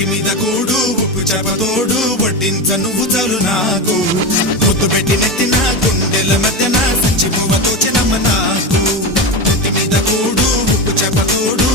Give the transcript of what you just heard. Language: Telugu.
ఒంటి మీద కూడు ఉప్పు చేపతోడు వడ్డించ నువ్వు చాలు నాకు ముద్దు పెట్టి నెత్తిన గుండెల మధ్యన సంచి పువ్వతో చిన్నమ్మ నాకు ఒంటి మీద కూడు ఉప్పు చేపతోడు